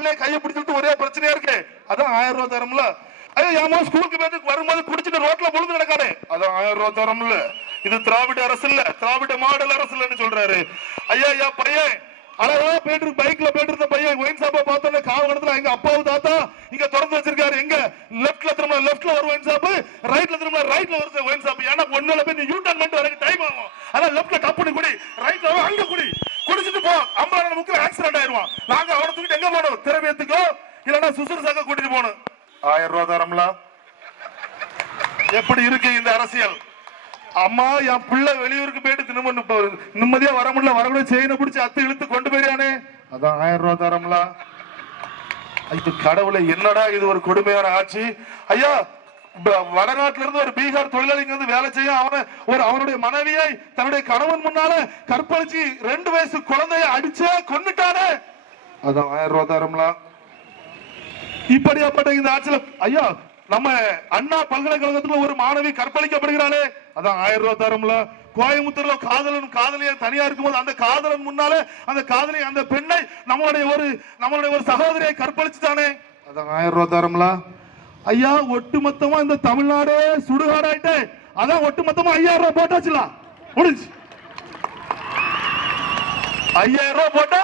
பிள்ளைய கையை பிடிச்சிட்டு ஒரே பிரச்சனையா இருக்கு, அதான் 1000 ரூபாய் தரம்ல. ஐயோ ஏமா ஸ்கூலுக்கு போயிட்டு வரும்போது குடிச்சிட்டு ரோட்ல பொழுது நடக்காது, அதான் 1000 ரூபாய் தரம்ல. இது திராவிட அரசு இல்ல, திராவிட மாடல் அரசு இல்லன்னு சொல்றாரு. ஐயா என் பையன் அழகா போயிட்டு பைக்ல போயிட்டு இருந்த பையன் ஒயின் ஷாப்பை பார்த்தோன்னே காவகணத்துல எங்க அப்பாவு தாத்தா இங்க திறந்து வச்சிருக்காரு. எங்க லெப்ட்ல திரும்ப லெப்ட்ல ஒரு ஒயின் ஷாப், ரைட்ல திரும்ப ரைட்ல ஒரு ஒயின் ஷாப். ஏன்னா ஒன்னால போய் யூ டர்ன் பண்ணிட்டு வரைக்கும் டைம் ஆகும். அதான் லெப்ட்ல டப்புனு குடி, ரைட்ல அங்க குடி, குடிச்சிட்டு போ. 50 முக்கில் ஆக்சிடென்ட் ஆயிருவான். நாங்க அவனை தூக்கிட்டு எங்க போகணும், திரவியத்துக்கோ இல்லன்னா சுசுறுசாக்க கூட்டிட்டு போகணும். 1000 ரூபாய் தரம்ல. எப்படி இருக்கு இந்த அரசியல்? அம்மா என் பிள்ளை வெளியூருக்கு போயிட்டு நிம்மதியா வர முடியல, வரக்கூட செயினை பிடிச்சி அத்து இழுத்து கொண்டு போயிடானே, அதான் 1000 ரூபாய் தரம்ல. இது கடவுளை, என்னடா இது ஒரு கொடுமையான ஆட்சி. ஐயா வடநாட்டில இருந்து ஒரு பீகார் தொழிலாளிங்க வந்து வேலை செய்ய அவனுடைய மனைவியை தன்னுடைய கணவன் முன்னால கற்பழிச்சு 2 வயசு குழந்தைய அடிச்சே கொன்னுட்டானே, அதான் 1000 ரூபாய் தரம்ல. இப்படியாப்பட்ட இந்த ஆட்சியில ஐயா நம்ம அண்ணா பல்கலைக்கழகத்துல ஒரு மாணவி கற்பழிக்கப்படுகிறாளே, அதான் 1000 ரூபாய் தரம்ல. கோயம்புத்தூர்ல காதலன் காதலியா தனியா இருக்கும்போது அந்த காதலன் முன்னால அந்த காதலி அந்த பெண்ணை நம்மளுடைய ஒரு சகோதரியை கற்பழிச்சுட்டானே, அதான் 1000 ரூபாய் தரம்ல. ஐயா ஒட்டுமொத்தமா இந்த தமிழ்நாடே சுடுகாடாயிட்டே, அதான் ஒட்டுமொத்தமா 5000 ரூபாய் போட்டாச்சுல, முடிஞ்சு. 5000 ரூபாய் போட்டா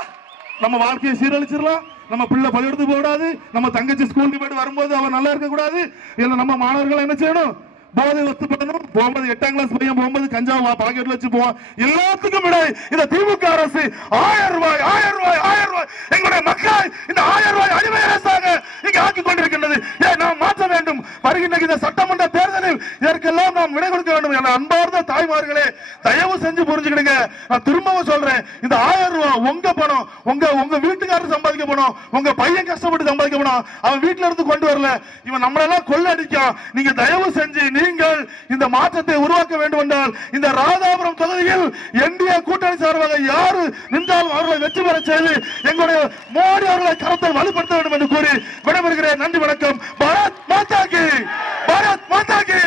நம்ம வாழ்க்கையை சீரழிச்சிடலாம், நம்ம பிள்ளை பள்ளிக்கூடத்துக்கு போகக்கூடாது, நம்ம தங்கச்சி ஸ்கூலுக்கு போயிட்டு வரும்போது அவன் நல்லா இருக்க கூடாது. இல்ல நம்ம மாணவர்கள் என்ன செய்யணும், போதை வஸ்து பண்ணணும், போகும்போது 8ஆம் கிளாஸ் பையன் போகும்போது கஞ்சா பாக்கெட்ல வச்சு போவான். எல்லாத்துக்கும் விட இந்த திமுக அரசு 1000 ரூபாய் 1000 ரூபாய் 1000 ரூபாய் எங்களுடைய மக்கள் இந்த 1000 ரூபாய் அடிமை அரசாக இங்கு ஆக்கிக் கொண்டிருக்கின்றது. நாம் மாற்ற வேண்டும். வருகின்ற இந்த சட்டமன்ற தேர்தலில் இதற்கெல்லாம் நாம் விடை கொடுக்க வேண்டும். என அன்பார்ந்த தாய்மார்களே தயவு செஞ்சு புரிஞ்சுக்கிடுங்க. நான் திரும்பவும் சொல்றேன், இந்த 1000 ரூபாய் உங்க பணம், உங்க வீட்டுக்காரர் சம்பாதிக்க பணம், உங்க பையன் கஷ்டப்பட்டு சம்பாதிக்க பணம், அவன் வீட்டுல இருந்து கொண்டு வரல, இவன் நம்மளெல்லாம் கொள்ள அடிக்கான். நீங்க தயவு செஞ்சு நீங்கள் இந்த மாற்றத்தை உருவாக்க வேண்டும் என்றால் இந்த ராதாபுரம் தொகுதியில் என்டிஏ கூட்டணி சார்பாக யாரு நின்றாலும் அவர்களை வெற்றி பெற செய்து எங்களுடைய மோடி அவர்களை கருத்தை வலுப்படுத்த வேண்டும் என்று கூறி விடைபெறுகிறேன். நன்றி, வணக்கம். பாரத் மாதா கி, பாரத் மாதா கி,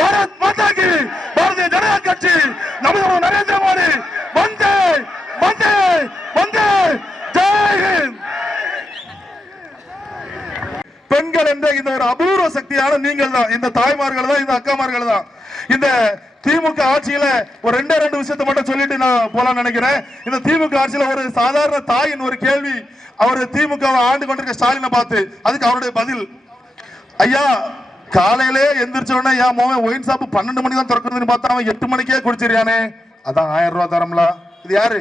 பாரத் மாதா கி. பாரதிய ஜனதா கட்சி, நமது நரேந்திர மோடி, வந்தே வந்தே வந்தே. ஜெய் ஹிந்த். பெண்கள் என்ற இந்த ஒரு அபூர்வ சக்தியான நீங்கள் தான், இந்த தாய்மார்கள் தான், இந்த அக்காமார்கள் தான். இந்த திமுக ஆட்சியில ஒரு 2 விஷயத்தை மட்டும் சொல்லிட்டு நான் போலாம் நினைக்கிறேன். இந்த திமுக ஆட்சியில ஒரு சாதாரண தாயின் ஒரு கேள்வி, அவர் திமுக ஆண்டு கொண்டிருக்க ஸ்டாலினை பார்த்து, அதுக்கு அவருடைய பதில், ஐயா காலையிலே எந்திரிச்ச உடனே என் மோவன் ஒயின் ஷாப் 12 மணி தான் திறக்கிறதுன்னு பார்த்தா அவன் 8 மணிக்கே குடிச்சிருக்கானே, அதான் 1000 ரூபாய் தரம்ல. இது யாரு?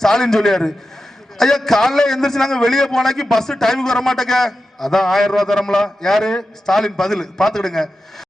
ஸ்டாலின் சொல்லியாரு. ஐயா காலையில எந்திரிச்சு நாங்க வெளியே போனாக்கி பஸ் டைமுக்கு வர மாட்டேங்க, அதான் 1000 ரூபாய் தரம்ல. யாரு? ஸ்டாலின் பதில். பாத்துக்கிடுங்க.